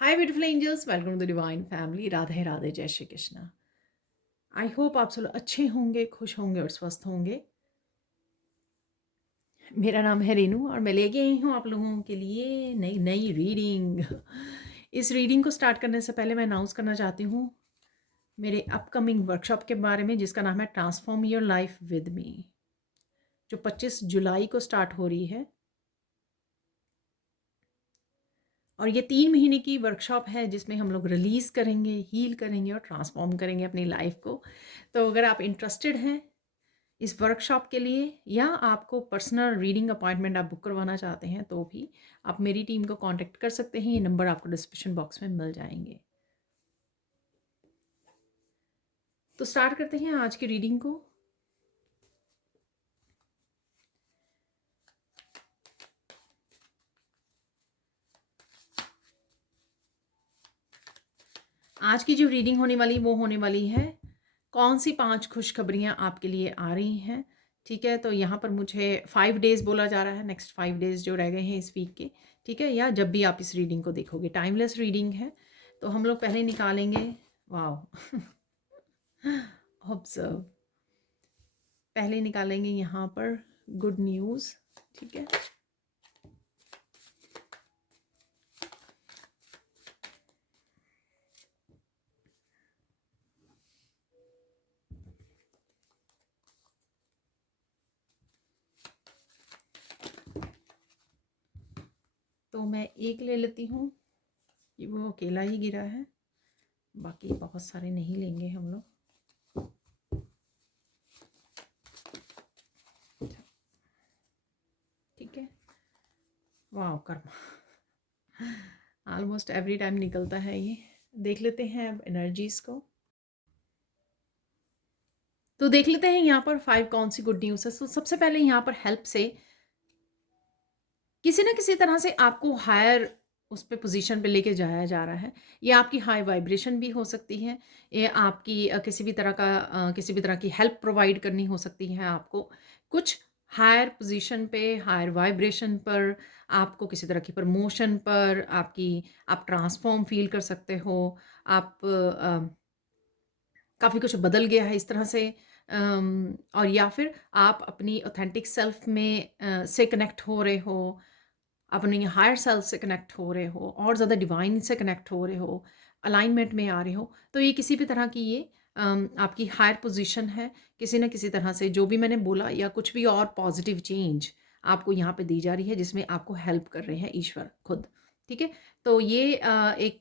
Hi beautiful angels, welcome to the divine family. Radhe Radhe, जय Shri Krishna. I hope आप सब लोग अच्छे होंगे, खुश होंगे और स्वस्थ होंगे। मेरा नाम है रेनू और मैं लेके आई हूँ आप लोगों के लिए नई नई रीडिंग। इस रीडिंग को स्टार्ट करने से पहले मैं अनाउंस करना चाहती हूँ मेरे अपकमिंग वर्कशॉप के बारे में, जिसका नाम है transform your life with me, जो 25 जुलाई को स्टार्ट हो रही है। और ये 3 महीने की वर्कशॉप है जिसमें हम लोग रिलीज़ करेंगे, हील करेंगे और ट्रांसफॉर्म करेंगे अपनी लाइफ को। तो अगर आप इंटरेस्टेड हैं इस वर्कशॉप के लिए या आपको पर्सनल रीडिंग अपॉइंटमेंट आप बुक करवाना चाहते हैं, तो भी आप मेरी टीम को कांटेक्ट कर सकते हैं। ये नंबर आपको डिस्क्रिप्शन बॉक्स में मिल जाएंगे। तो स्टार्ट करते हैं आज की रीडिंग को। आज की जो रीडिंग होने वाली वो होने वाली है कौन सी 5 खुशखबरियाँ आपके लिए आ रही हैं। ठीक है, तो यहाँ पर मुझे 5 डेज़ बोला जा रहा है, नेक्स्ट 5 डेज़ जो रह गए हैं इस वीक के। ठीक है, या जब भी आप इस रीडिंग को देखोगे, टाइमलेस रीडिंग है। तो हम लोग पहले निकालेंगे, वाह ऑब्जर्व, पहले निकालेंगे यहाँ पर गुड न्यूज़। ठीक है, तो मैं एक ले लेती हूँ कि वो अकेला ही गिरा है, बाकी बहुत सारे नहीं लेंगे हम लोग। ठीक है, वाह कर्मा ऑलमोस्ट एवरी टाइम निकलता है ये। देख लेते हैं अब एनर्जीज को। तो देख लेते हैं यहाँ पर 5 कौन सी गुड न्यूज़ है। तो सबसे पहले यहाँ पर हेल्प से किसी ना किसी तरह से आपको हायर उस पे पोजीशन पे लेके जाया जा रहा है। ये आपकी हाई वाइब्रेशन भी हो सकती है। ये आपकी किसी भी तरह का किसी भी तरह की हेल्प प्रोवाइड करनी हो सकती है आपको। कुछ हायर पोजीशन पे, हायर वाइब्रेशन पर, आपको किसी तरह की प्रमोशन पर, आप ट्रांसफॉर्म फील कर सकते हो। आप काफ़ी कुछ बदल गया है इस तरह से। और या फिर आप अपनी ऑथेंटिक सेल्फ में से कनेक्ट हो रहे हो, अपने हायर सेल्फ से कनेक्ट हो रहे हो, और ज़्यादा डिवाइन से कनेक्ट हो रहे हो, अलाइनमेंट में आ रहे हो। तो ये किसी भी तरह की ये आपकी हायर पोजीशन है। किसी न किसी तरह से जो भी मैंने बोला या कुछ भी और पॉजिटिव चेंज आपको यहाँ पे दी जा रही है, जिसमें आपको हेल्प कर रहे हैं ईश्वर खुद। ठीक है, तो ये एक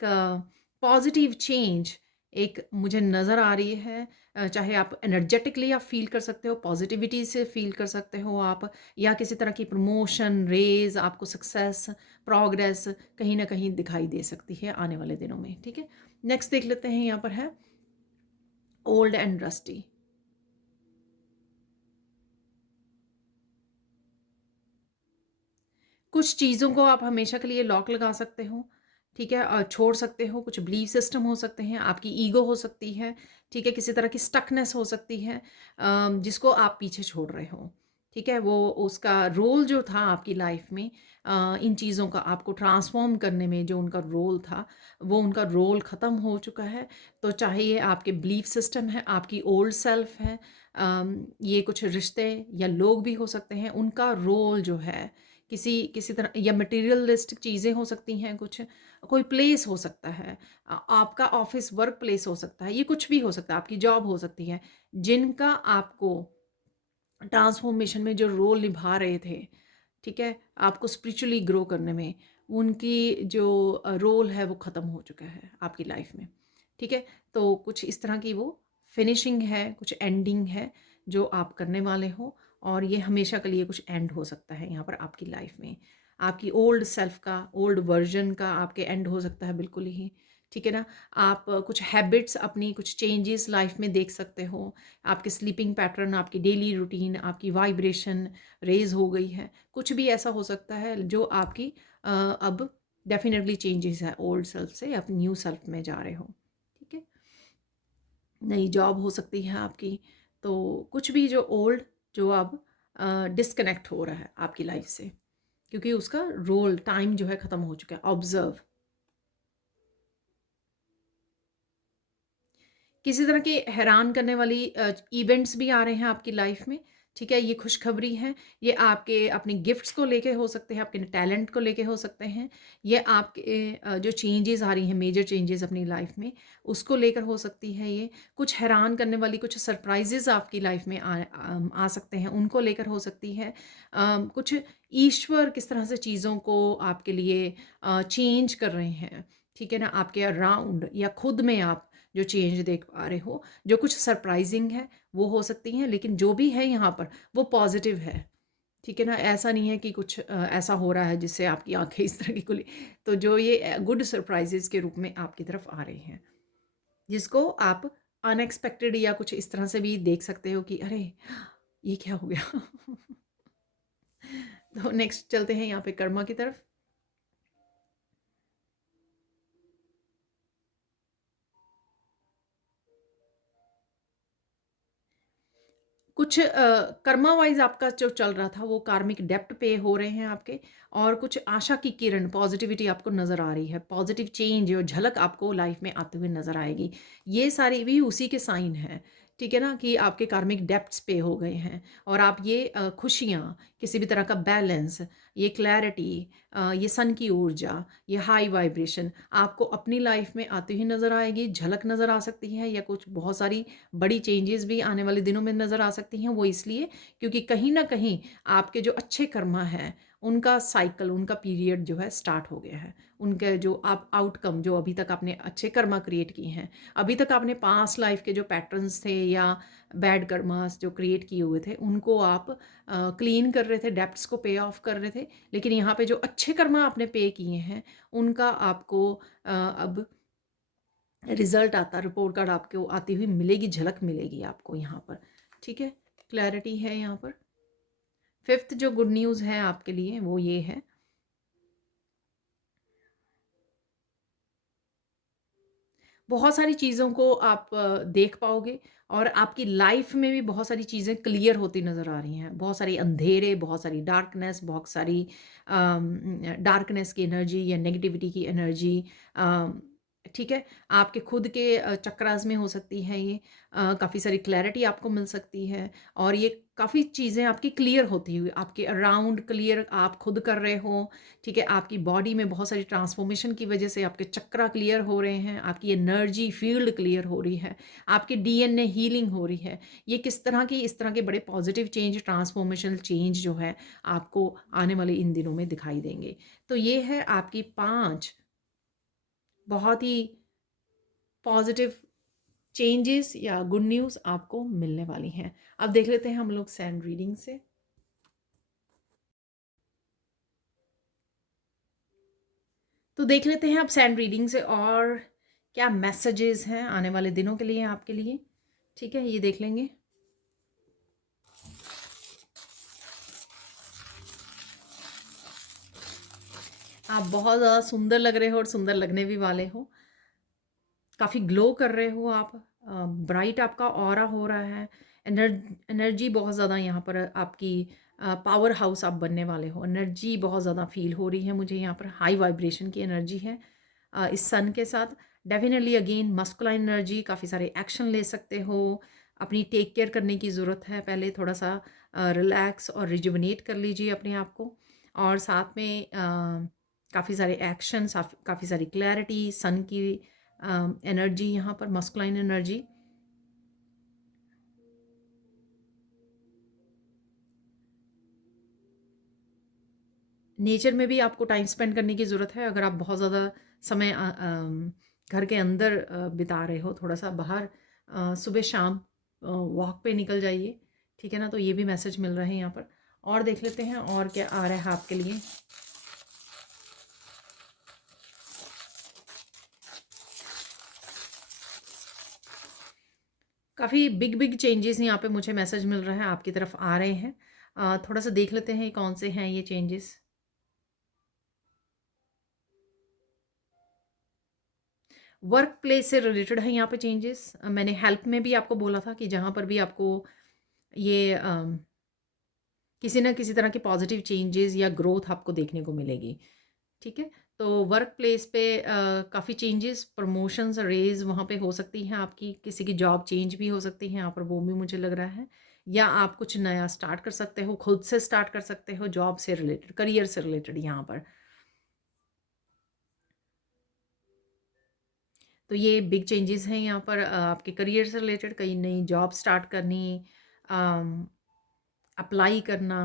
पॉजिटिव चेंज एक मुझे नज़र आ रही है। चाहे आप एनर्जेटिकली आप फील कर सकते हो, पॉजिटिविटी से फील कर सकते हो आप, या किसी तरह की प्रमोशन, रेज, आपको सक्सेस, प्रोग्रेस कहीं ना कहीं दिखाई दे सकती है आने वाले दिनों में। ठीक है, नेक्स्ट देख लेते हैं। यहाँ पर है ओल्ड एंड रस्टी। कुछ चीज़ों को आप हमेशा के लिए लॉक लगा सकते हो। ठीक है, छोड़ सकते हो। कुछ बिलीफ सिस्टम हो सकते हैं, आपकी ईगो हो सकती है। ठीक है, किसी तरह की स्टकनेस हो सकती है जिसको आप पीछे छोड़ रहे हो। ठीक है, वो उसका रोल जो था आपकी लाइफ में, इन चीज़ों का आपको ट्रांसफॉर्म करने में जो उनका रोल था, वो उनका रोल ख़त्म हो चुका है। तो चाहे ये आपके बिलीफ सिस्टम है, आपकी ओल्ड सेल्फ है, ये कुछ रिश्ते या लोग भी हो सकते हैं, उनका रोल जो है किसी किसी तरह, या मटेरियलिस्टिक चीज़ें हो सकती हैं, कुछ कोई प्लेस हो सकता है, आपका ऑफिस वर्क प्लेस हो सकता है, ये कुछ भी हो सकता है, आपकी जॉब हो सकती है, जिनका आपको ट्रांसफॉर्मेशन में जो रोल निभा रहे थे। ठीक है, आपको स्पिरिचुअली ग्रो करने में उनकी जो रोल है वो ख़त्म हो चुका है आपकी लाइफ में। ठीक है, तो कुछ इस तरह की वो फिनिशिंग है, कुछ एंडिंग है जो आप करने वाले हो, और ये हमेशा के लिए कुछ एंड हो सकता है यहाँ पर आपकी लाइफ में। आपकी ओल्ड सेल्फ का, ओल्ड वर्जन का आपके एंड हो सकता है बिल्कुल ही। ठीक है ना, आप कुछ हैबिट्स अपनी, कुछ चेंजेस लाइफ में देख सकते हो। आपके स्लीपिंग पैटर्न, आपकी डेली रूटीन, आपकी वाइब्रेशन रेज हो गई है। कुछ भी ऐसा हो सकता है जो आपकी अब डेफिनेटली चेंजेस है, ओल्ड सेल्फ से आप न्यू सेल्फ में जा रहे हो। ठीक है, नई जॉब हो सकती है आपकी। तो कुछ भी जो ओल्ड, जो अब डिस्कनेक्ट हो रहा है आपकी लाइफ से, क्योंकि उसका रोल टाइम जो है ख़त्म हो चुका है। ऑब्जर्व, किसी तरह के हैरान करने वाली इवेंट्स भी आ रहे हैं आपकी लाइफ में, ठीक है? ये खुशखबरी है। ये आपके अपने गिफ्ट्स को लेके हो सकते हैं, आपके टैलेंट को लेके हो सकते हैं। ये आपके जो चेंजेस आ रही हैं, मेजर चेंजेस अपनी लाइफ में, उसको लेकर हो सकती है ये। कुछ हैरान करने वाली कुछ सरप्राइज़ेज़ आपकी लाइफ में आ सकते हैं, उनको लेकर हो सकती है। कुछ ईश्वर किस तरह से चीज़ों को आपके लिए चेंज कर रहे हैं, ठीक है ना? आपके अराउंड या खुद में आप जो चेंज देख पा रहे हो, जो कुछ सरप्राइजिंग है, वो हो सकती हैं, लेकिन जो भी है यहाँ पर, वो पॉज़िटिव है, ठीक है ना? ऐसा नहीं है कि कुछ ऐसा हो रहा है जिससे आपकी आँखें इस तरह की खुली। तो जो ये गुड सरप्राइज़ेज़ के रूप में आपकी तरफ आ रहे हैं, जिसको आप अनएक्सपेक्टेड या कुछ इस तरह से भी देख सकते हो कि अरे! ये क्या हो गया? तो नेक्स्ट चलते हैं यहाँ पे कर्मा की तरफ। कुछ कर्मा वाइज़ आपका जो चल रहा था वो कार्मिक डेब्ट पे हो रहे हैं आपके, और कुछ आशा की किरण पॉजिटिविटी आपको नज़र आ रही है। पॉजिटिव चेंज और झलक आपको लाइफ में आते हुए नज़र आएगी। ये सारी भी उसी के साइन हैं, ठीक है ना? कि आपके कार्मिक डेब्ट्स पे हो गए हैं, और आप ये खुशियाँ, किसी भी तरह का बैलेंस, ये क्लैरिटी, ये सन की ऊर्जा, ये हाई वाइब्रेशन आपको अपनी लाइफ में आती हुई नज़र आएगी, झलक नज़र आ सकती है, या कुछ बहुत सारी बड़ी चेंजेस भी आने वाले दिनों में नज़र आ सकती हैं। वो इसलिए क्योंकि कहीं न कहीं आपके जो अच्छे कर्मा हैं, उनका साइकिल, उनका पीरियड जो है स्टार्ट हो गया है। उनके जो आप आउटकम जो अभी तक आपने अच्छे कर्मा क्रिएट किए हैं, अभी तक आपने पास्ट लाइफ के जो पैटर्न्स थे या बैड कर्मास जो क्रिएट किए हुए थे, उनको आप क्लीन कर रहे थे, डेब्ट्स को पे ऑफ कर रहे थे। लेकिन यहाँ पे जो अच्छे कर्मा आपने पे किए हैं, उनका आपको अब रिज़ल्ट आता, रिपोर्ट कार्ड आपको आती हुई मिलेगी, झलक मिलेगी आपको यहाँ पर, ठीक है? क्लैरिटी है यहाँ पर। 5th जो गुड न्यूज़ है आपके लिए वो ये है, बहुत सारी चीज़ों को आप देख पाओगे, और आपकी लाइफ में भी बहुत सारी चीज़ें क्लियर होती नज़र आ रही हैं। बहुत सारे अंधेरे, बहुत सारी डार्कनेस, बहुत सारी डार्कनेस की एनर्जी या नेगेटिविटी की एनर्जी, ठीक है? आपके खुद के चक्रास में हो सकती है ये। काफ़ी सारी क्लैरिटी आपको मिल सकती है, और ये काफ़ी चीज़ें आपकी क्लियर होती हुई आपके अराउंड क्लियर आप खुद कर रहे हो, ठीक है? आपकी बॉडी में बहुत सारी ट्रांसफॉर्मेशन की वजह से आपके चक्रा क्लियर हो रहे हैं, आपकी एनर्जी फील्ड क्लियर हो रही है, आपकी डीएनए हीलिंग हो रही है। ये किस तरह की इस तरह के बड़े पॉजिटिव चेंज, ट्रांसफॉर्मेशनल चेंज जो है आपको आने वाले इन दिनों में दिखाई देंगे। तो ये है आपकी 5 बहुत ही पॉजिटिव चेंजेस या गुड न्यूज़ आपको मिलने वाली हैं। अब देख लेते हैं हम लोग सैंड रीडिंग से। तो देख लेते हैं अब सैंड रीडिंग से और क्या मैसेजेस हैं आने वाले दिनों के लिए आपके लिए, ठीक है? ये देख लेंगे। आप बहुत ज़्यादा सुंदर लग रहे हो और सुंदर लगने भी वाले हो। काफ़ी ग्लो कर रहे हो आप, ब्राइट आपका ऑरा हो रहा है। एनर्जी बहुत ज़्यादा यहाँ पर आपकी, पावर हाउस आप बनने वाले हो। एनर्जी बहुत ज़्यादा फील हो रही है मुझे यहाँ पर, हाई वाइब्रेशन की एनर्जी है इस सन के साथ। डेफिनेटली अगेन मस्कुलाइन एनर्जी, काफ़ी सारे एक्शन ले सकते हो। अपनी टेक केयर करने की ज़रूरत है, पहले थोड़ा सा रिलैक्स और रिजुवनेट कर लीजिए अपने आप को, और साथ में काफ़ी सारे एक्शन, काफ़ी सारी क्लैरिटी, सन की एनर्जी यहाँ पर, मस्कुलाइन एनर्जी। नेचर में भी आपको टाइम स्पेंड करने की ज़रूरत है। अगर आप बहुत ज़्यादा समय घर के अंदर बिता रहे हो, थोड़ा सा बाहर सुबह शाम वॉक पे निकल जाइए, ठीक है ना? तो ये भी मैसेज मिल रहे हैं यहाँ पर। और देख लेते हैं और क्या आ रहा है आपके लिए। काफ़ी बिग बिग चेंजेस यहाँ पे मुझे मैसेज मिल रहा है आपकी तरफ आ रहे हैं। थोड़ा सा देख लेते हैं कौन से हैं ये चेंजेस। वर्क प्लेस से रिलेटेड है यहाँ पे चेंजेस। मैंने हेल्प में भी आपको बोला था कि जहाँ पर भी आपको ये किसी ना किसी तरह के पॉजिटिव चेंजेस या ग्रोथ आपको देखने को मिलेगी, ठीक है? तो वर्क प्लेस पे काफ़ी चेंजेस, प्रमोशंस, रेज़ वहाँ पे हो सकती हैं आपकी, किसी की जॉब चेंज भी हो सकती है यहाँ पर, वो भी मुझे लग रहा है। या आप कुछ नया स्टार्ट कर सकते हो, खुद से स्टार्ट कर सकते हो, जॉब से रिलेटेड, करियर से रिलेटेड यहाँ पर। तो ये बिग चेंजेस हैं यहाँ पर, आपके करियर से रिलेटेड, कहीं नई जॉब स्टार्ट करनी, अम, अप्लाई करना,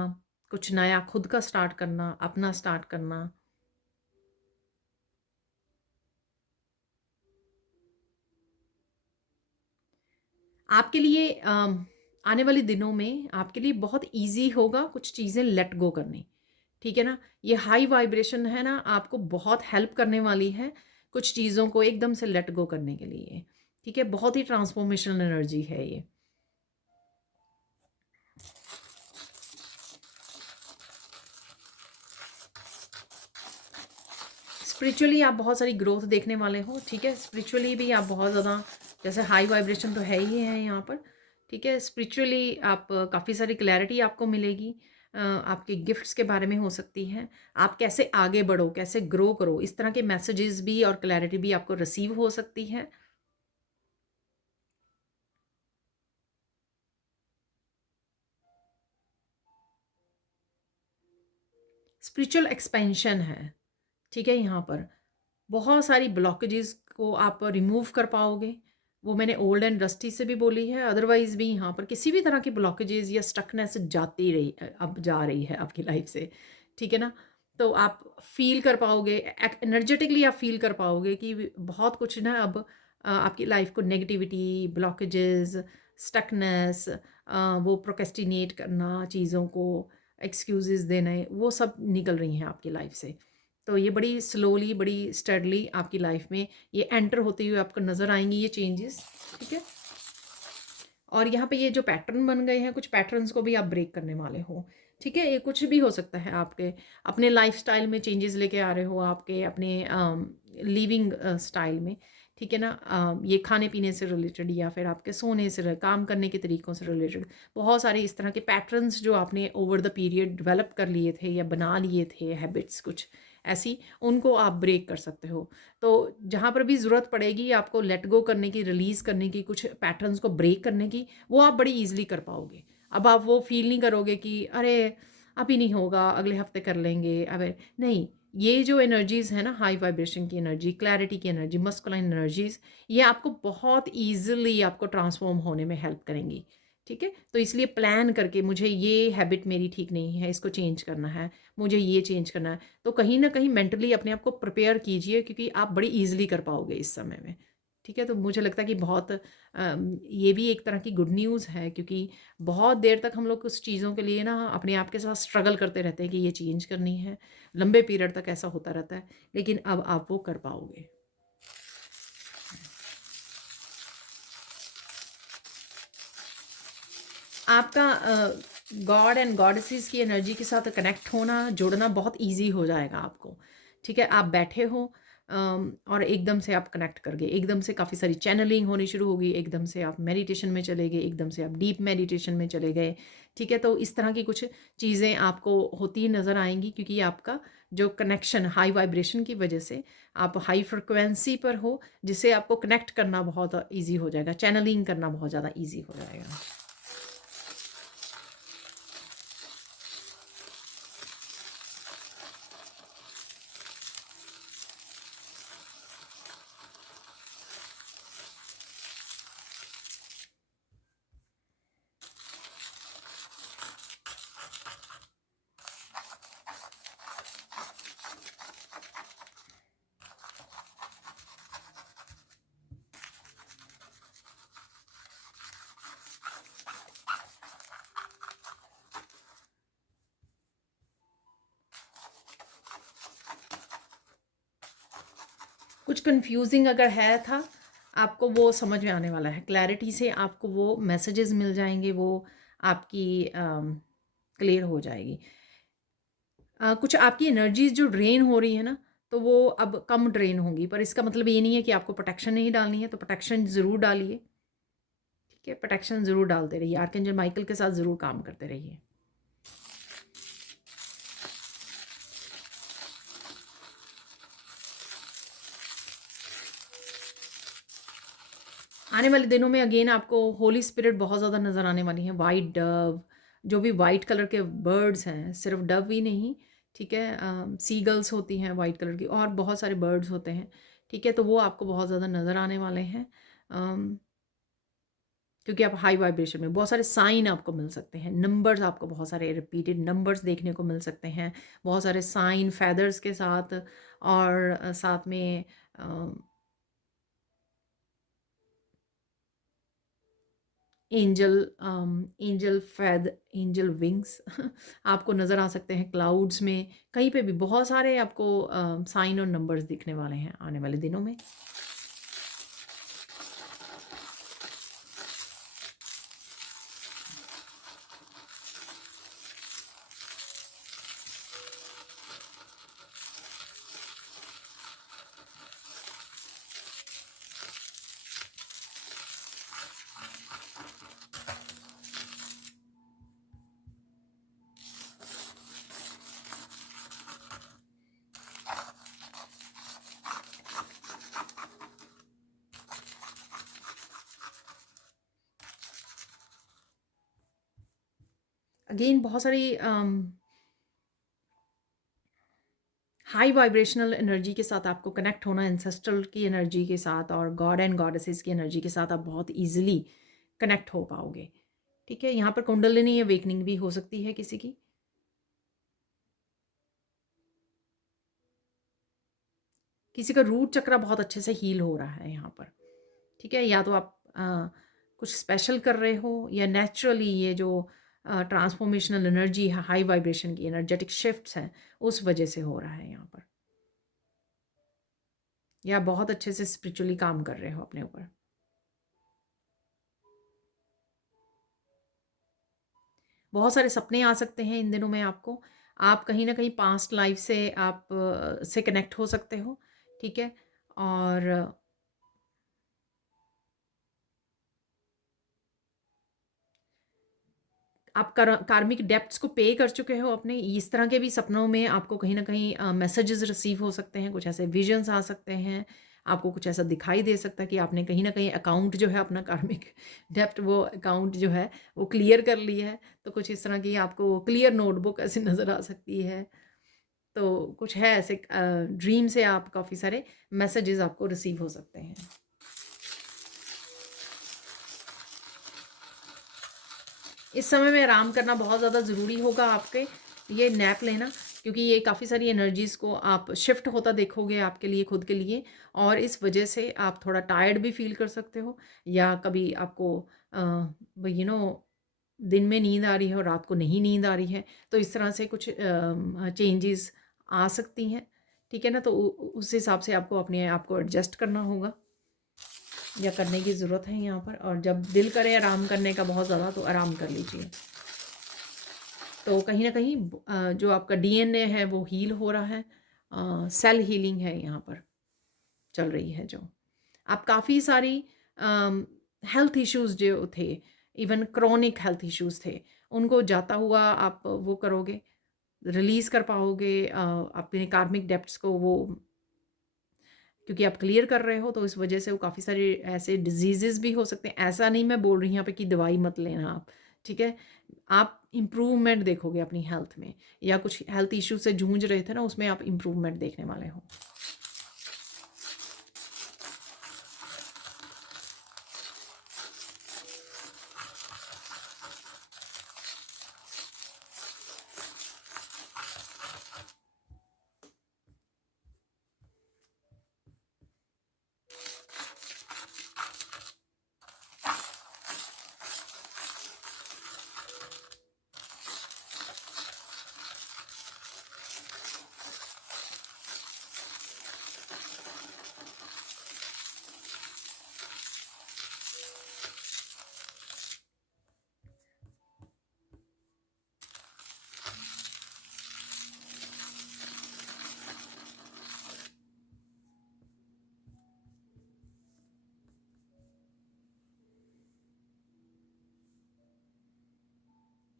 कुछ नया खुद का स्टार्ट करना, अपना स्टार्ट करना। आपके लिए आने वाले दिनों में आपके लिए बहुत ईज़ी होगा कुछ चीज़ें लेट गो करनी, ठीक है ना? ये हाई वाइब्रेशन है ना, आपको बहुत हेल्प करने वाली है, कुछ चीज़ों को एकदम से लेट गो करने के लिए, ठीक है? बहुत ही ट्रांसफॉर्मेशनल एनर्जी है ये। स्पिरिचुअली आप बहुत सारी ग्रोथ देखने वाले हो, ठीक है? स्पिरिचुअली भी आप बहुत ज़्यादा, जैसे हाई वाइब्रेशन तो है ही है यहाँ पर, ठीक है? स्पिरिचुअली आप काफ़ी सारी क्लैरिटी आपको मिलेगी, आपके गिफ्ट्स के बारे में हो सकती है, आप कैसे आगे बढ़ो, कैसे ग्रो करो, इस तरह के मैसेजेस भी और क्लैरिटी भी आपको रिसीव हो सकती है। स्पिरिचुअल एक्सपेंशन है, ठीक है? यहाँ पर बहुत सारी ब्लॉकेजेस को आप रिमूव कर पाओगे। वो मैंने ओल्ड एंड रस्टी से भी बोली है, अदरवाइज़ भी यहाँ पर किसी भी तरह की ब्लॉकेजेस या स्टकनेस जाती रही, अब जा रही है आपकी लाइफ से, ठीक है ना? तो आप फ़ील कर पाओगे, एनर्जेटिकली आप फ़ील कर पाओगे कि बहुत कुछ ना अब आपकी लाइफ को नेगेटिविटी, ब्लॉकेजेस, स्टकनेस, वो प्रोक्रेस्टिनेट करना चीज़ों को, एक्सक्यूज़ेज़ देने, वो सब निकल रही हैं आपकी लाइफ से। तो ये बड़ी स्लोली, बड़ी स्टेडली आपकी लाइफ में ये एंटर होते हुए आपको नज़र आएँगी ये चेंजेस, ठीक है? और यहाँ पे ये जो पैटर्न बन गए हैं, कुछ पैटर्न्स को भी आप ब्रेक करने वाले हो, ठीक है? ये कुछ भी हो सकता है आपके अपने लाइफ़स्टाइल में चेंजेस लेके आ रहे हो, आपके अपने लिविंग स्टाइल में, ठीक है ना? ये खाने-पीने से रिलेटेड या फिर आपके सोने से काम करने के तरीकों से रिलेटेड, बहुत सारे इस तरह के पैटर्न्स जो आपने ओवर द पीरियड डेवलप कर लिए थे या बना लिए थे हैबिट्स कुछ ऐसी, उनको आप ब्रेक कर सकते हो। तो जहाँ पर भी ज़रूरत पड़ेगी आपको लेट गो करने की, रिलीज़ करने की, कुछ पैटर्न्स को ब्रेक करने की, वो आप बड़ी ईज़िली कर पाओगे। अब आप वो फ़ील नहीं करोगे कि अरे! अभी नहीं होगा, अगले हफ़्ते कर लेंगे, अबे नहीं, ये जो एनर्जीज़ हैं ना, हाई वाइब्रेशन की एनर्जी, क्लैरिटी की एनर्जी, मस्कुलाइन एनर्जीज़, ये आपको बहुत ईज़िली आपको ट्रांसफ़ॉर्म होने में हेल्प करेंगी, ठीक है? तो इसलिए प्लान करके मुझे ये हैबिट मेरी ठीक नहीं है, इसको चेंज करना है, मुझे ये चेंज करना है। तो कहीं न कहीं मेंटली अपने आप को प्रिपेयर कीजिए, क्योंकि आप बड़ी ईज़िली कर पाओगे इस समय में, ठीक है? तो मुझे लगता है कि बहुत ये भी एक तरह की गुड न्यूज़ है, क्योंकि बहुत देर तक हम लोग कुछ चीज़ों के लिए ना अपने आप के साथ स्ट्रगल करते रहते हैं कि ये चेंज करनी है, लंबे पीरियड तक ऐसा होता रहता है, लेकिन अब आप वो कर पाओगे। आपका गॉड एंड गॉडेसेस की एनर्जी के साथ कनेक्ट होना, जुड़ना बहुत ईज़ी हो जाएगा आपको, ठीक है? आप बैठे हो और एकदम से आप कनेक्ट कर गए, एकदम से काफ़ी सारी चैनलिंग होनी शुरू होगी, एकदम से आप मेडिटेशन में चले गए, एकदम से आप डीप मेडिटेशन में चले गए, ठीक है? तो इस तरह की कुछ चीज़ें आपको होती नज़र आएँगी, क्योंकि आपका जो कनेक्शन हाई वाइब्रेशन की वजह से आप हाई फ्रिक्वेंसी पर हो, जिससे आपको कनेक्ट करना बहुत ईज़ी हो जाएगा, चैनलिंग करना बहुत ज़्यादा ईज़ी हो जाएगा। कुछ कंफ्यूजिंग अगर है था, आपको वो समझ में आने वाला है। क्लैरिटी से आपको वो मैसेजेस मिल जाएँगे, वो आपकी क्लियर हो जाएगी। कुछ आपकी एनर्जीज़ जो ड्रेन हो रही है ना, तो वो अब कम ड्रेन होंगी, पर इसका मतलब ये नहीं है कि आपको प्रोटेक्शन नहीं डालनी है, तो प्रोटेक्शन ज़रूर डालिए, ठीक है? प्रोटेक्शन ज़रूर डालते रहिए, आर्कएंजल माइकल के साथ ज़रूर काम करते रहिए। आने वाले दिनों में अगेन आपको होली स्पिरिट बहुत ज़्यादा नज़र आने वाली है। वाइट डव, जो भी वाइट कलर के बर्ड्स हैं, सिर्फ डव ही नहीं, ठीक है, सी गर्ल्स होती हैं वाइट कलर की, और बहुत सारे बर्ड्स होते हैं, ठीक है, तो वो आपको बहुत ज़्यादा नज़र आने वाले हैं। क्योंकि आप हाई वाइब्रेशन में बहुत सारे साइन आपको मिल सकते हैं, नंबर्स आपको बहुत सारे रिपीटेड नंबर्स देखने को मिल सकते हैं, बहुत सारे साइन फेदर्स के साथ, और साथ में एंजल एंजल फैद एंजल विंग्स आपको नज़र आ सकते हैं क्लाउड्स में, कहीं पे भी बहुत सारे आपको साइन और नंबर्स दिखने वाले हैं आने वाले दिनों में। अगेन बहुत सारी हाई वाइब्रेशनल एनर्जी के साथ आपको कनेक्ट होना, एंसेस्ट्रल की एनर्जी के साथ और गॉड एंड गॉडेसेस की एनर्जी के साथ आप बहुत ईजिली कनेक्ट हो पाओगे, ठीक है। यहाँ पर कुंडलिनी अवेकनिंग भी हो सकती है किसी की। किसी का रूट चक्रा बहुत अच्छे से हील हो रहा है यहाँ पर, ठीक है। या तो आप कुछ स्पेशल कर रहे हो, या नेचुरली ये जो ट्रांसफॉर्मेशनल एनर्जी है, हाई वाइब्रेशन की एनर्जेटिक शिफ्ट्स हैं, उस वजह से हो रहा है यहाँ पर, या बहुत अच्छे से स्पिरिचुअली काम कर रहे हो अपने ऊपर। बहुत सारे सपने आ सकते हैं इन दिनों में आपको, आप कहीं ना कहीं पास्ट लाइफ से आप से कनेक्ट हो सकते हो, ठीक है। और आप कार्मिक डेब्ट्स को पे कर चुके हो अपने, इस तरह के भी सपनों में आपको कहीं ना कहीं मैसेजेस रिसीव हो सकते हैं, कुछ ऐसे विजन्स आ सकते हैं, आपको कुछ ऐसा दिखाई दे सकता है कि आपने कहीं ना कहीं अकाउंट जो है अपना कार्मिक डेब्ट, वो अकाउंट जो है वो क्लियर कर लिया है। तो कुछ इस तरह की आपको क्लियर नोटबुक ऐसे नज़र आ सकती है। तो कुछ है ऐसे ड्रीम से आप काफ़ी सारे मैसेजेस आपको रिसीव हो सकते हैं। इस समय में आराम करना बहुत ज़्यादा ज़रूरी होगा आपके, ये नैप लेना, क्योंकि ये काफ़ी सारी एनर्जीज़ को आप शिफ्ट होता देखोगे आपके लिए, खुद के लिए, और इस वजह से आप थोड़ा टायर्ड भी फील कर सकते हो, या कभी आपको यू नो दिन में नींद आ रही है और रात को नहीं नींद आ रही है, तो इस तरह से कुछ चेंजेस आ सकती हैं, ठीक है ना। तो उस हिसाब से आपको अपने आप को एडजस्ट करना होगा, या करने की ज़रूरत है यहाँ पर। और जब दिल करे आराम करने का बहुत ज़्यादा, तो आराम कर लीजिए। तो कहीं ना कहीं जो आपका डीएनए है वो हील हो रहा है, सेल हीलिंग है यहाँ पर चल रही है। जो आप काफ़ी सारी हेल्थ इश्यूज़ जो थे, इवन क्रॉनिक हेल्थ इश्यूज़ थे, उनको जाता हुआ आप वो करोगे, रिलीज़ कर पाओगे अपने कार्मिक डेब्ट्स को, वो क्योंकि आप क्लियर कर रहे हो, तो इस वजह से वो काफ़ी सारे ऐसे डिजीज़ेज़ भी हो सकते हैं। ऐसा नहीं मैं बोल रही हूँ यहाँ पे कि दवाई मत लेना आप, ठीक है। आप इम्प्रूवमेंट देखोगे अपनी हेल्थ में, या कुछ हेल्थ इश्यू से जूझ रहे थे ना, उसमें आप इम्प्रूवमेंट देखने वाले हो।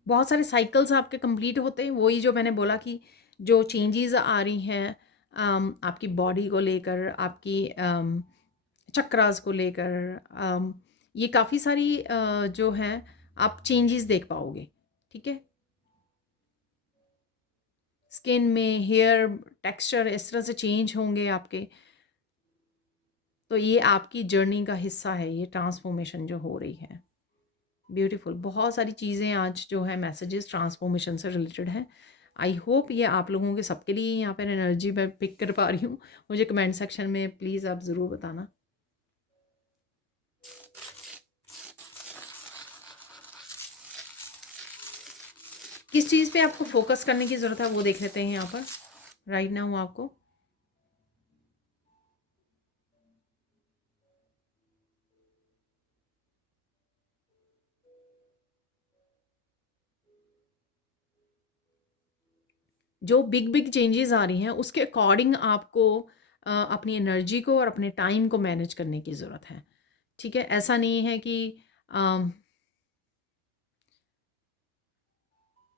बहुत सारे साइकिल्स आपके कंप्लीट होते हैं, वही जो मैंने बोला कि जो चेंजेस आ रही हैं आपकी बॉडी को लेकर, आपकी चक्रास को लेकर, ये काफ़ी सारी जो हैं आप चेंजेस देख पाओगे, ठीक है? स्किन में, हेयर टेक्सचर इस तरह से चेंज होंगे आपके। तो ये आपकी जर्नी का हिस्सा है, ये ट्रांसफॉर्मेशन जो हो रही है। ब्यूटीफुल, बहुत सारी चीज़ें आज जो है मैसेजेस ट्रांसफॉर्मेशन से रिलेटेड हैं। आई होप ये आप लोगों के सबके लिए यहाँ पर एनर्जी मैं पिक कर पा रही हूँ। मुझे कमेंट सेक्शन में प्लीज़ आप ज़रूर बताना। किस चीज़ पे आपको फोकस करने की ज़रूरत है वो देख लेते हैं यहाँ पर राइट नाउ आपको। जो बिग बिग चेंजेस आ रही हैं उसके अकॉर्डिंग आपको अपनी एनर्जी को और अपने टाइम को मैनेज करने की ज़रूरत है, ठीक है? ऐसा नहीं है कि अम,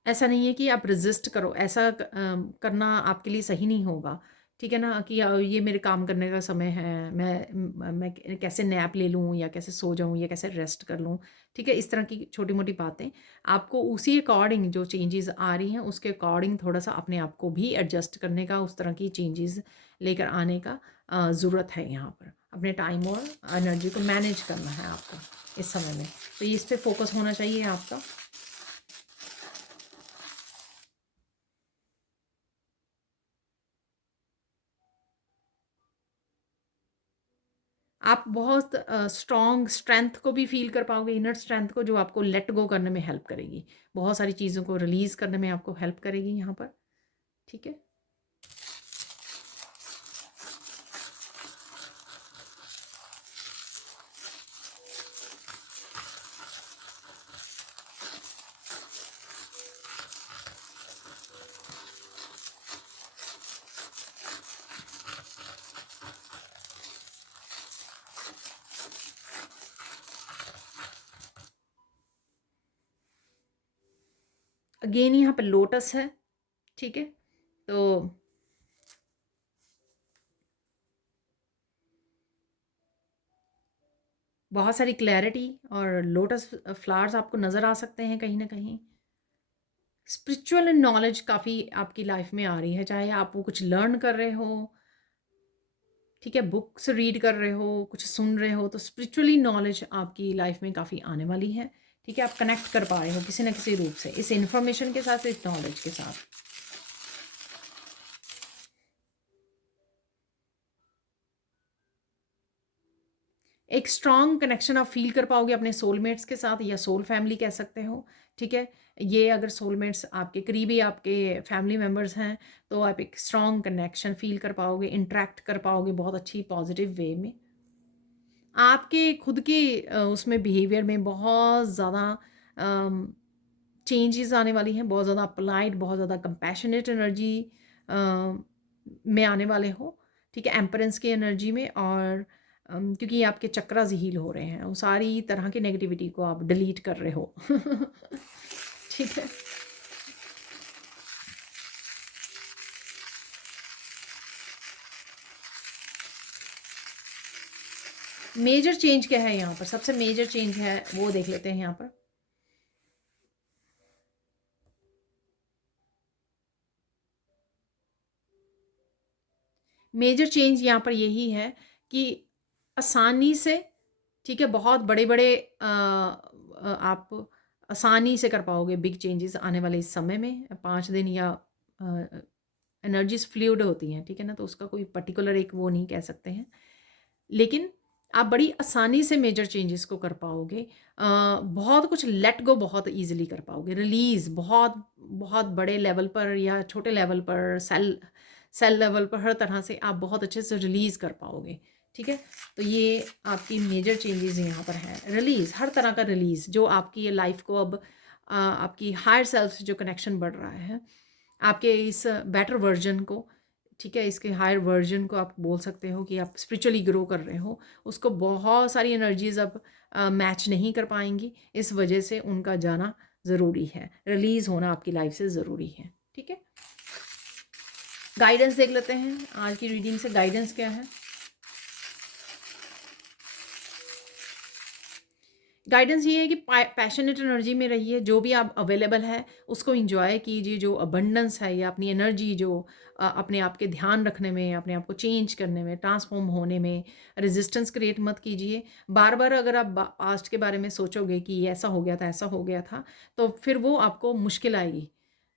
ऐसा नहीं है कि आप रेज़िस्ट करो, ऐसा करना आपके लिए सही नहीं होगा, ठीक है ना? कि ये मेरे काम करने का समय है, मैं कैसे नैप ले लूँ या कैसे सो जाऊँ या कैसे रेस्ट कर लूँ, ठीक है? इस तरह की छोटी-मोटी बातें, आपको उसी अकॉर्डिंग जो चेंजेज़ आ रही हैं, उसके अकॉर्डिंग थोड़ा-सा अपने आप को भी एडजस्ट करने का, उस तरह की चेंजेज़ लेकर आने का ज़रूरत है यहाँ पर। अपने टाइम और एनर्जी को मैनेज करना है आपको इस समय में। तो इस पे फ़ोकस होना चाहिए आपका। आप बहुत स्ट्रॉन्ग स्ट्रेंथ को भी फ़ील कर पाओगे, इनर स्ट्रेंथ को जो आपको लेट गो करने में हेल्प करेगी। बहुत सारी चीज़ों को रिलीज़ करने में आपको हेल्प करेगी यहाँ पर, ठीक है? अगेन यहाँ पे लोटस है, ठीक है? तो बहुत सारी क्लैरिटी और लोटस फ्लावर्स आपको नज़र आ सकते हैं कहीं न कहीं। स्पिरिचुअल नॉलेज काफ़ी आपकी लाइफ़ में आ रही है, चाहे आप वो कुछ लर्न कर रहे हो, ठीक है? बुक्स रीड कर रहे हो, कुछ सुन रहे हो, तो स्पिरिचुअली नॉलेज आपकी लाइफ में काफ़ी आने वाली है, ठीक है? आप कनेक्ट कर पा रहे हो किसी न किसी रूप से, इस इन्फॉर्मेशन के साथ, इस नॉलेज के साथ। एक स्ट्रॉन्ग कनेक्शन आप फ़ील कर पाओगे अपने सोलमेट्स के साथ या सोल फैमिली कह सकते हो, ठीक है? ये अगर सोलमेट्स आपके करीबी आपके फैमिली मेंबर्स हैं, तो आप एक स्ट्रॉन्ग कनेक्शन फ़ील कर पाओगे, इंटरैक्ट कर पाओगे बहुत अच्छी पॉज़िटिव वे में। आपके खुद के उसमें बिहेवियर में बहुत ज़्यादा अम, चेंजेस आने वाली हैं, बहुत ज़्यादा पोलाइट, बहुत ज़्यादा कंपैशनेट एनर्जी अ, में आने वाले हो, ठीक है? एम्परेंस की एनर्जी में और क्योंकि ये आपके चक्रास हील हो रहे हैं, वो सारी तरह की नेगेटिविटी को आप डिलीट कर रहे हो। ठीक है? मेजर चेंज क्या है यहाँ पर? सबसे मेजर चेंज है वो देख लेते हैं यहाँ पर। मेजर चेंज यहाँ पर यही है कि आसानी से, ठीक है, बहुत बड़े-बड़े आप आसानी से कर पाओगे बिग चेंजेस आने वाले इस समय में 5 दिन या एनर्जीज़ फ्लूइड होती हैं, ठीक है ना? तो उसका कोई पर्टिकुलर एक वो नहीं कह सकते हैं। लेकिन आप बड़ी आसानी से मेजर चेंजेस को कर पाओगे। बहुत कुछ लेट गो बहुत ईज़िली कर पाओगे। रिलीज़ बहुत बहुत बड़े लेवल पर या छोटे लेवल पर सेल लेवल पर हर तरह से आप बहुत अच्छे से रिलीज़ कर पाओगे। ठीक है? तो ये आपकी मेजर चेंजेस यहाँ पर हैं। रिलीज़, हर तरह का रिलीज़ जो आपकी ये लाइफ़ को अब आपकी हायर सेल्फ से जो कनेक्शन बढ़ रहा है, आपके इस बेटर वर्ज़न को, ठीक है, इसके हायर वर्ज़न को आप बोल सकते हो कि आप स्पिरिचुअली ग्रो कर रहे हो, उसको बहुत सारी एनर्जीज़ अब मैच नहीं कर पाएँगी, इस वजह से उनका जाना ज़रूरी है, रिलीज़ होना आपकी लाइफ़ से ज़रूरी है, ठीक है? गाइडेंस देख लेते हैं, आज की रीडिंग से गाइडेंस क्या है? गाइडेंस ये है कि पैशनेट एनर्जी में रहिए, जो भी आप अवेलेबल है उसको एंजॉय कीजिए, जो अबंडेंस है या अपनी एनर्जी जो अपने आप के ध्यान रखने में, अपने आप को चेंज करने में, ट्रांसफॉर्म होने में रेजिस्टेंस क्रिएट मत कीजिए। बार बार अगर आप पास्ट के बारे में सोचोगे कि ये ऐसा हो गया था, ऐसा हो गया था, तो फिर वो आपको मुश्किल आएगी,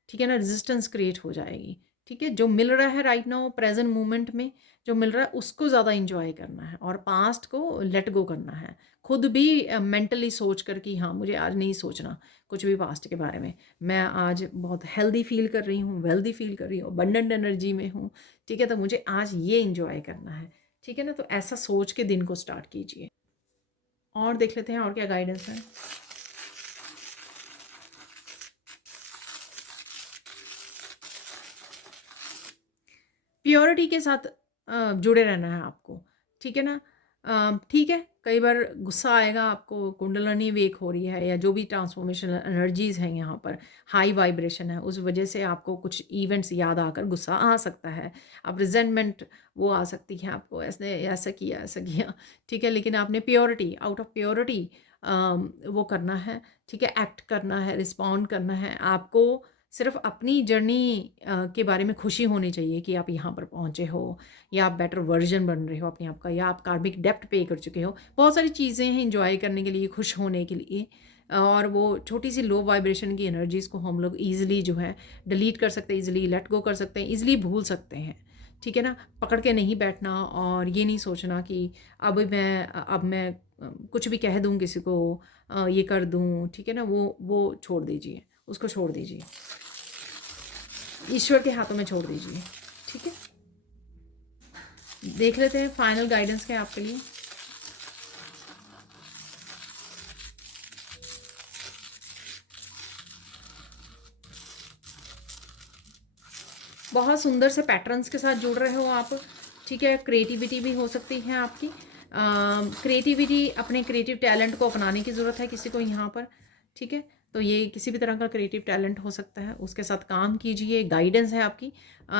ठीक है ना, रेजिस्टेंस क्रिएट हो जाएगी। ठीक है, जो मिल रहा है राइट नाउ प्रेजेंट मोमेंट में, जो मिल रहा है उसको ज़्यादा इंजॉय करना है और पास्ट को लेट गो करना है। खुद भी मेंटली सोच कर कि हाँ, मुझे आज नहीं सोचना कुछ भी पास्ट के बारे में, मैं आज बहुत हेल्दी फील कर रही हूँ, वेल्दी फील कर रही हूँ, अबंडेंट एनर्जी में हूँ, ठीक है, तो मुझे आज ये इंजॉय करना है। ठीक है ना, तो ऐसा सोच के दिन को स्टार्ट कीजिए। और देख लेते हैं और क्या गाइडेंस है। प्योरिटी के साथ जुड़े रहना है आपको, ठीक है ना। ठीक है, कई बार गुस्सा आएगा आपको, कुंडलिनी वेक हो रही है या जो भी ट्रांसफॉर्मेशन एनर्जीज़ हैं यहाँ पर, हाई वाइब्रेशन है, उस वजह से आपको कुछ इवेंट्स याद आकर गुस्सा आ सकता है। अब रिजेंटमेंट वो आ सकती है आपको, ऐसने ऐसा किया, ऐसा किया, ठीक है, लेकिन आपने प्योरिटी, आउट ऑफ प्योरिटी वो करना है, ठीक है, एक्ट करना है, रिस्पॉन्ड करना है। आपको सिर्फ अपनी जर्नी के बारे में खुशी होनी चाहिए कि आप यहाँ पर पहुँचे हो, या आप बेटर वर्जन बन रहे हो अपने आप का, या आप कार्मिक डेप्ट पे कर चुके हो। बहुत सारी चीज़ें हैं इंजॉय करने के लिए, खुश होने के लिए, और वो छोटी सी लो वाइब्रेशन की एनर्जीज़ को हम लोग ईज़िली जो है डिलीट कर सकते हैं, ईज़िली लेट गो कर सकते हैं, ईज़िली भूल सकते हैं। ठीक है ना, पकड़ के नहीं बैठना और ये नहीं सोचना कि अब मैं कुछ भी कह दूँ किसी को, ये कर दूँ, ठीक है ना, वो छोड़ दीजिए, उसको छोड़ दीजिए, ईश्वर के हाथों में छोड़ दीजिए। ठीक है, देख लेते हैं फाइनल गाइडेंस क्या है आपके लिए। बहुत सुंदर से पैटर्न्स के साथ जुड़ रहे हो आप, ठीक है, क्रिएटिविटी भी हो सकती है आपकी। क्रिएटिविटी, अपने क्रिएटिव टैलेंट को अपनाने की ज़रूरत है किसी को यहाँ पर, ठीक है, तो ये किसी भी तरह का क्रिएटिव टैलेंट हो सकता है, उसके साथ काम कीजिए। गाइडेंस है आपकी,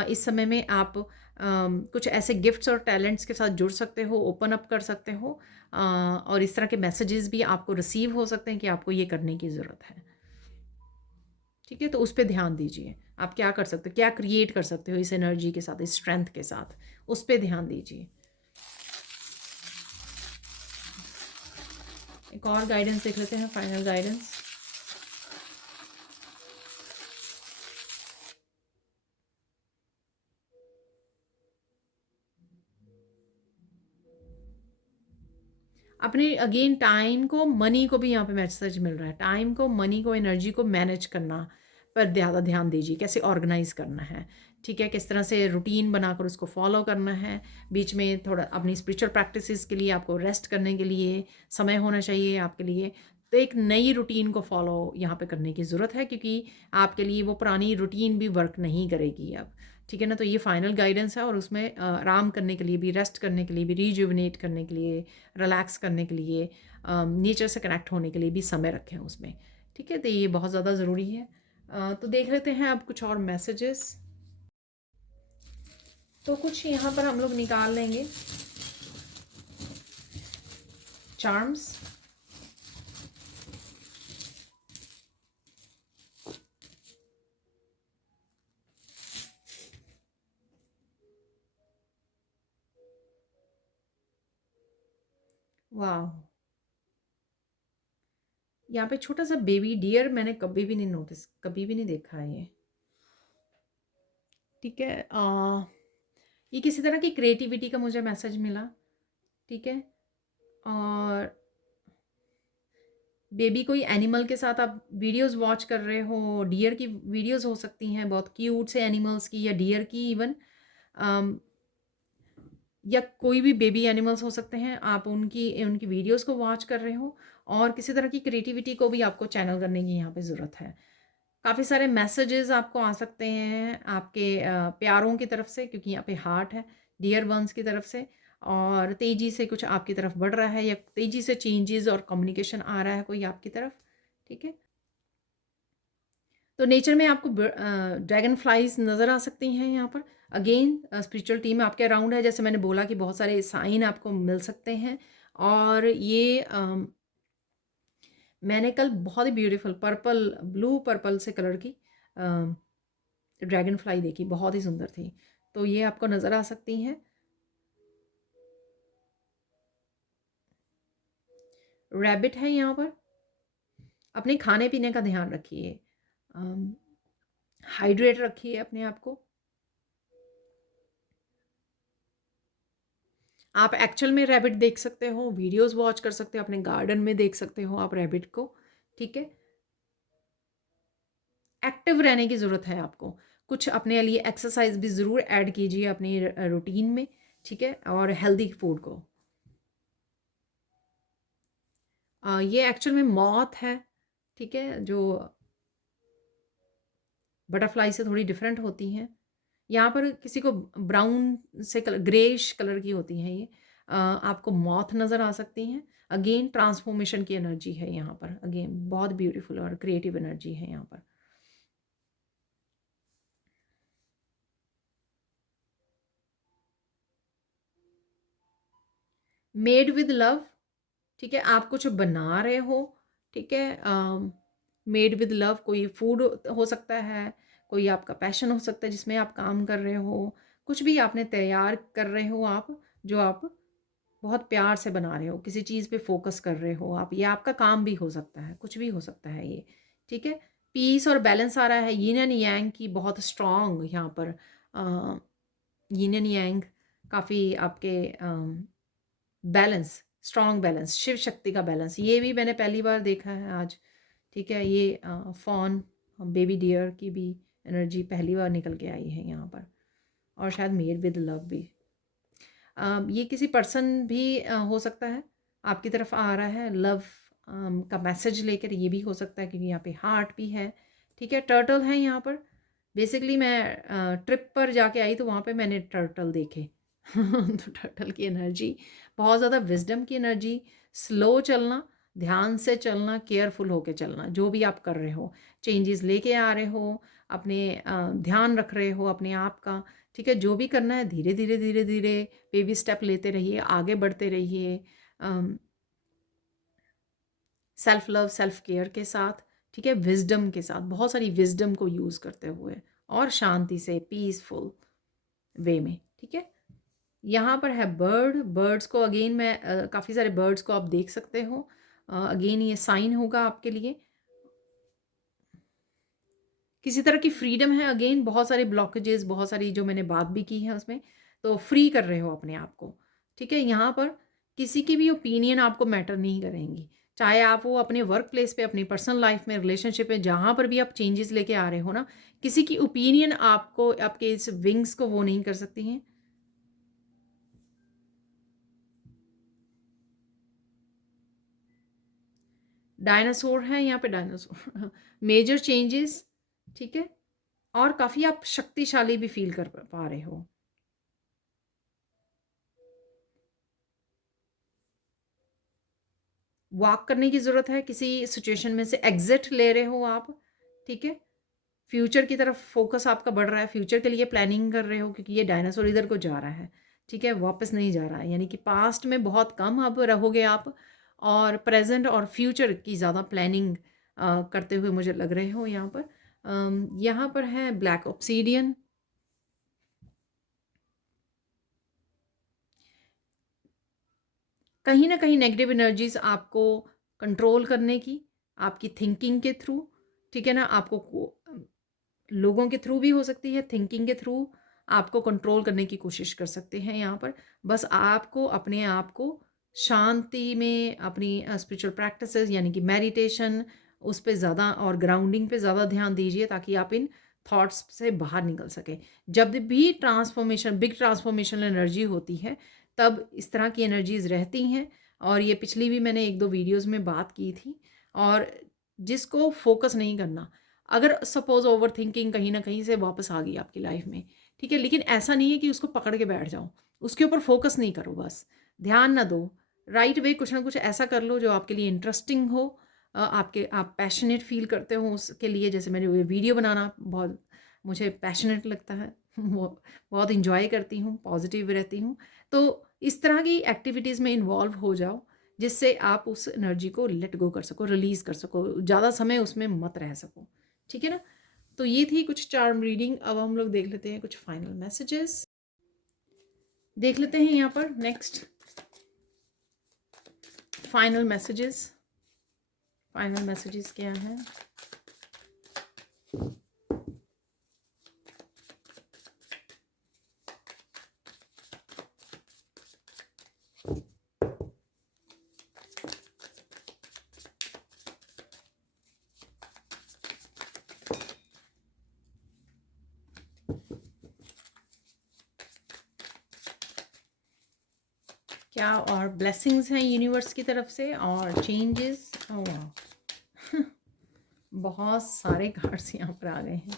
इस समय में आप कुछ ऐसे गिफ्ट्स और टैलेंट्स के साथ जुड़ सकते हो, ओपन अप कर सकते हो, और इस तरह के मैसेजेस भी आपको रिसीव हो सकते हैं कि आपको ये करने की ज़रूरत है। ठीक है, तो उस पे ध्यान दीजिए, आप क्या कर सकते हो, क्या क्रिएट कर सकते हो इस एनर्जी के साथ, इस स्ट्रेंथ के साथ, उस पे ध्यान दीजिए। एक और गाइडेंस देख लेते हैं, फाइनल गाइडेंस। अपने अगेन टाइम को, मनी को भी यहाँ पे मैसेज मिल रहा है, टाइम को, मनी को, एनर्जी को मैनेज करना पर ज़्यादा ध्यान दीजिए, कैसे ऑर्गेनाइज करना है, ठीक है, किस तरह से रूटीन बनाकर उसको फॉलो करना है। बीच में थोड़ा अपनी स्पिरिचुअल प्रैक्टिसेस के लिए आपको रेस्ट करने के लिए समय होना चाहिए आपके लिए। तो एक नई रूटीन को फॉलो यहाँ पे करने की ज़रूरत है, क्योंकि आपके लिए वो पुरानी रूटीन भी वर्क नहीं करेगी अब। ठीक है ना, तो ये फाइनल गाइडेंस है, और उसमें आराम करने के लिए भी, रेस्ट करने के लिए भी, रिजुविनेट करने के लिए, रिलैक्स करने के लिए, नेचर से कनेक्ट होने के लिए भी समय रखें उसमें। ठीक है, तो ये बहुत ज़्यादा ज़रूरी है। तो देख लेते हैं अब कुछ और मैसेजेस। तो कुछ यहाँ पर हम लोग निकाल लेंगे चार्म्स। वाह, यहाँ पे छोटा सा बेबी डियर, मैंने कभी भी नहीं नोटिस, कभी भी नहीं देखा है ये। ठीक है, ये किसी तरह की क्रिएटिविटी का मुझे मैसेज मिला। ठीक है, और बेबी कोई एनिमल के साथ आप वीडियोस वॉच कर रहे हो, डियर की वीडियोस हो सकती हैं, बहुत क्यूट से एनिमल्स की, या डियर की इवन, या कोई भी बेबी एनिमल्स हो सकते हैं, आप उनकी उनकी वीडियोस को वॉच कर रहे हो, और किसी तरह की क्रिएटिविटी को भी आपको चैनल करने की यहाँ पे ज़रूरत है। काफ़ी सारे मैसेजेस आपको आ सकते हैं आपके प्यारों की तरफ से, क्योंकि यहाँ पे हार्ट है, डियर वंस की तरफ से, और तेज़ी से कुछ आपकी तरफ बढ़ रहा है, या तेज़ी से चेंजेस और कम्युनिकेशन आ रहा है कोई आपकी तरफ। ठीक है, तो नेचर में आपको ड्रैगन फ्लाइज नज़र आ सकती हैं यहाँ पर। अगेन स्पिरिचुअल टीम आपके अराउंड है, जैसे मैंने बोला कि बहुत सारे साइन आपको मिल सकते हैं, और ये मैंने कल बहुत ही ब्यूटीफुल पर्पल, ब्लू पर्पल से कलर की ड्रैगन फ्लाई देखी, बहुत ही सुंदर थी। तो ये आपको नज़र आ सकती हैं। रैबिट है यहाँ पर। अपने खाने पीने का ध्यान रखिए, हाइड्रेट रखिए अपने आप को। आप एक्चुअल में रैबिट देख सकते हो, वीडियोस वॉच कर सकते हो, अपने गार्डन में देख सकते हो आप रैबिट को। ठीक है, एक्टिव रहने की ज़रूरत है आपको। कुछ अपने लिए एक्सरसाइज भी ज़रूर ऐड कीजिए अपनी रूटीन में। ठीक है, और हेल्दी फूड को। ये एक्चुअल में मॉथ है। ठीक है, जो बटरफ्लाई से थोड़ी डिफरेंट होती हैं। यहाँ पर किसी को ब्राउन से कलर, ग्रेइश कलर की होती हैं ये। आपको मॉथ नज़र आ सकती हैं। अगेन ट्रांसफॉर्मेशन की एनर्जी है यहाँ पर। अगेन बहुत ब्यूटीफुल और क्रिएटिव एनर्जी है यहाँ पर। Made with love. ठीक है, आप कुछ बना रहे हो। ठीक है, मेड विद लव, कोई फूड हो सकता है, कोई आपका पैशन हो सकता है जिसमें आप काम कर रहे हो। कुछ भी आपने तैयार कर रहे हो आप, जो आप बहुत प्यार से बना रहे हो, किसी चीज़ पे फोकस कर रहे हो आप। ये आपका काम भी हो सकता है, कुछ भी हो सकता है ये। ठीक है, पीस और बैलेंस आ रहा है। यिन एंड यांग की बहुत स्ट्रॉन्ग यहाँ पर, यिन एंड यांग काफ़ी आपके balance, strong balance, Shiv Shakti का बैलेंस, ये भी मैंने पहली बार देखा है आज। ठीक है, ये फॉन, बेबी डियर की भी एनर्जी पहली बार निकल के आई है यहाँ पर। और शायद मेड विद लव भी। ये किसी पर्सन भी हो सकता है, आपकी तरफ आ रहा है लव का मैसेज लेकर। ये भी हो सकता है क्योंकि यहाँ पे हार्ट भी है। ठीक है, टर्टल है यहाँ पर। बेसिकली मैं ट्रिप पर जाके आई तो वहाँ पे मैंने टर्टल देखे। तो टर्टल की एनर्जी बहुत ज़्यादा, विजडम की एनर्जी, स्लो चलना, ध्यान से चलना, केयरफुल होके चलना। जो भी आप कर रहे हो, चेंजेस लेके आ रहे हो, अपने ध्यान रख रहे हो अपने आप का। ठीक है, जो भी करना है धीरे धीरे धीरे धीरे बेबी स्टेप लेते रहिए, आगे बढ़ते रहिए, सेल्फ लव, सेल्फ केयर के साथ। ठीक है, विजडम के साथ, बहुत सारी विजडम को यूज़ करते हुए और शांति से, पीसफुल वे में। ठीक है, यहाँ पर है बर्ड। बर्ड्स को अगेन मैं काफ़ी सारे बर्ड्स को आप देख सकते हो। अगेन ये साइन होगा आपके लिए। किसी तरह की फ्रीडम है। अगेन बहुत सारे ब्लॉकेजेस, बहुत सारी जो मैंने बात भी की है उसमें, तो फ्री कर रहे हो अपने आप को। ठीक है, यहाँ पर किसी की भी ओपिनियन आपको मैटर नहीं करेंगी। चाहे आप वो अपने वर्क प्लेस पे, अपनी पर्सनल लाइफ में, रिलेशनशिप में, जहाँ पर भी आप चेंजेस लेके आ रहे हो ना, किसी की ओपिनियन आपको, आपके इस विंग्स को वो नहीं कर सकती हैं। डायनासोर है यहाँ पे, डायनासोर मेजर चेंजेस। ठीक है, और काफ़ी आप शक्तिशाली भी फील कर पा रहे हो। वॉक करने की ज़रूरत है, किसी सिचुएशन में से एग्जिट ले रहे हो आप। ठीक है, फ्यूचर की तरफ फोकस आपका बढ़ रहा है, फ्यूचर के लिए प्लानिंग कर रहे हो क्योंकि ये डायनासोर इधर को जा रहा है। ठीक है, वापस नहीं जा रहा है, यानी कि पास्ट में बहुत कम अब रहोगे आप, और प्रेजेंट और फ्यूचर की ज़्यादा प्लानिंग करते हुए मुझे लग रहे हो यहाँ पर। यहाँ पर है ब्लैक ऑब्सीडियन। कहीं ना कहीं नेगेटिव एनर्जीज आपको कंट्रोल करने की, आपकी थिंकिंग के थ्रू। ठीक है ना, आपको लोगों के थ्रू भी हो सकती है, थिंकिंग के थ्रू आपको कंट्रोल करने की कोशिश कर सकते हैं यहाँ पर। बस आपको अपने आप को शांति में, अपनी स्पिरिचुअल प्रैक्टिसेस यानी कि मेडिटेशन, उस पर ज़्यादा और ग्राउंडिंग पे ज़्यादा ध्यान दीजिए ताकि आप इन थॉट्स से बाहर निकल सके। जब भी ट्रांसफॉर्मेशन, बिग ट्रांसफॉर्मेशन एनर्जी होती है, तब इस तरह की एनर्जीज रहती हैं। और ये पिछली भी मैंने एक दो वीडियोस में बात की थी। और जिसको फोकस नहीं करना, अगर सपोज ओवर थिंकिंग कहीं ना कहीं से वापस आ गई आपकी लाइफ में, ठीक है, लेकिन ऐसा नहीं है कि उसको पकड़ के बैठ जाओ, उसके ऊपर फोकस नहीं करो, बस ध्यान ना दो। राइट वे कुछ ना कुछ ऐसा कर लो जो आपके लिए इंटरेस्टिंग हो, आपके, आप पैशनेट फील करते हो उसके लिए। जैसे मैंने वीडियो बनाना बहुत मुझे पैशनेट लगता है वो बहुत इंजॉय करती हूँ, पॉजिटिव रहती हूँ। तो इस तरह की एक्टिविटीज़ में इन्वॉल्व हो जाओ। जिससे आप उस एनर्जी को लेट गो कर सको, रिलीज़ कर सको, ज़्यादा समय उसमें मत रह सको। ठीक है ना? तो ये थी कुछ चार्म रीडिंग। अब हम लोग देख लेते हैं कुछ फाइनल मैसेजेस। देख लेते हैं यहाँ पर next final messages. Final messages क्या हैं? क्या और ब्लेसिंग्स हैं यूनिवर्स की तरफ से और चेंजेस। वाह बहुत सारे कार्ड्स यहाँ पर आ गए हैं।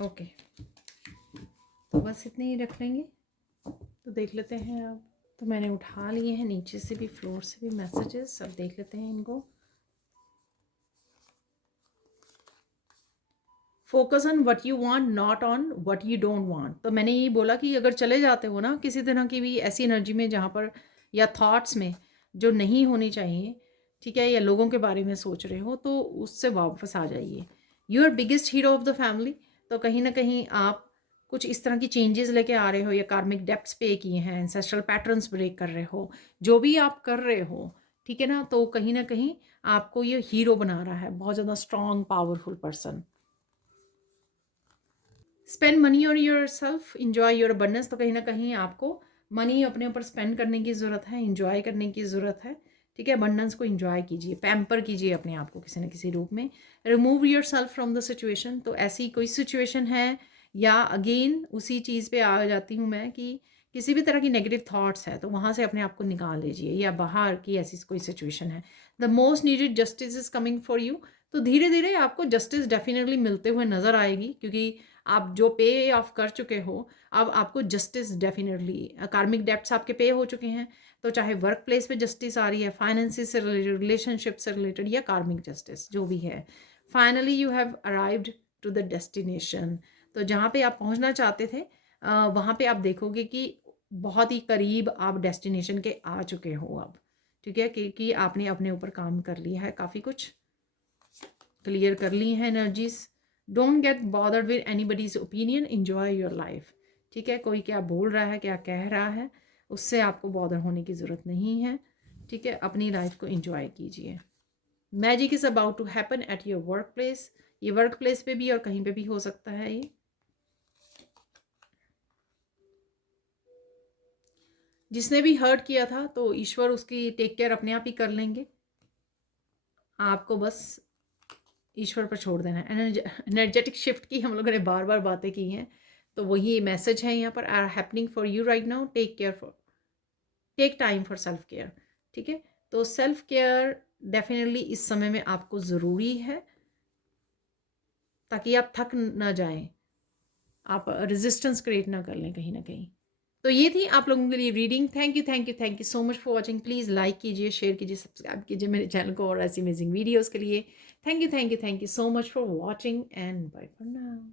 ओके, तो बस इतने ही रख लेंगे। तो देख लेते हैं अब। तो मैंने उठा लिए हैं नीचे से भी, फ्लोर से भी मैसेजेस। अब देख लेते हैं इनको। Focus on what you want, not on what you don't want. तो मैंने यही बोला कि अगर चले जाते हो ना किसी तरह की भी ऐसी एनर्जी में जहाँ पर, या थॉट्स में जो नहीं होनी चाहिए, ठीक है, या लोगों के बारे में सोच रहे हो, तो उससे वापस आ जाइए। You are biggest hero of the family. तो कहीं ना कहीं आप कुछ इस तरह की चेंजेस लेके आ रहे हो, या कार्मिक डेप्थ्स पे किए हैं, एंसेस्ट्रल पैटर्न्स ब्रेक कर रहे हो, जो भी आप कर रहे हो, ठीक है ना, तो कहीं ना कहीं आपको ये हीरो बना रहा है, बहुत ज़्यादा strong powerful person. Spend money on your self, enjoy your abundance. तो कहीं ना कहीं आपको मनी अपने ऊपर स्पेंड करने की ज़रूरत है, इंजॉय करने की ज़रूरत है। ठीक है, अबंडेंस को इंजॉय कीजिए, पैम्पर कीजिए अपने आप को किसी न किसी रूप में। Remove your self from the situation. तो ऐसी कोई सिचुएशन है, या अगेन उसी चीज़ पे आ जाती हूँ मैं कि किसी भी तरह की नेगेटिव थॉट्स है, तो वहाँ से अपने आप को निकाल लीजिए, या बाहर की ऐसी कोई सिचुएशन है। The most needed justice is coming for you. तो धीरे धीरे आपको जस्टिस डेफिनेटली मिलते हुए नज़र आएगी, क्योंकि आप जो पे ऑफ कर चुके हो, अब आपको जस्टिस डेफिनेटली, कार्मिक डेब्ट्स आपके पे हो चुके हैं। तो चाहे वर्क प्लेस पे जस्टिस आ रही है, फाइनेंसिस से रिलेटेड, रिलेशनशिप से रिलेटेड, या कार्मिक जस्टिस जो भी है, finally you have arrived to the destination. तो जहाँ पे आप पहुँचना चाहते थे, वहाँ पे आप देखोगे कि बहुत ही करीब आप डेस्टिनेशन के आ चुके हो अब। ठीक है, क्योंकि आपने अपने ऊपर काम कर लिया है, काफ़ी कुछ क्लियर कर ली हैं energies. Don't get bothered with anybody's opinion, enjoy your life. ठीक है, कोई क्या बोल रहा है, क्या कह रहा है, उससे आपको बॉदर होने की ज़रूरत नहीं है। ठीक है, अपनी लाइफ को एंजॉय कीजिए। Magic is about to happen at your work place. ये वर्क प्लेस पे भी और कहीं पे भी हो सकता है। ये जिसने भी हर्ट किया था, तो ईश्वर उसकी टेक केयर अपने आप ही कर लेंगे। आपको बस ईश्वर पर छोड़ देना है। एनर्जेटिक शिफ्ट की हम लोगों ने बार बार बातें की हैं, तो वही मैसेज है यहाँ पर, are happening for you right now. Take care for, take time for self care. ठीक है, तो सेल्फ केयर डेफिनेटली इस समय में आपको ज़रूरी है, ताकि आप थक ना जाएं, आप रेजिस्टेंस क्रिएट ना कर लें कहीं ना कहीं। तो ये थी आप लोगों के लिए reading. Thank you, thank you, thank you so much for watching. Please like कीजिए, शेयर कीजिए, सब्सक्राइब कीजिए मेरे चैनल को और ऐसी अमेजिंग वीडियोज़ के लिए। Thank you, thank you, thank you so much for watching, and bye for now.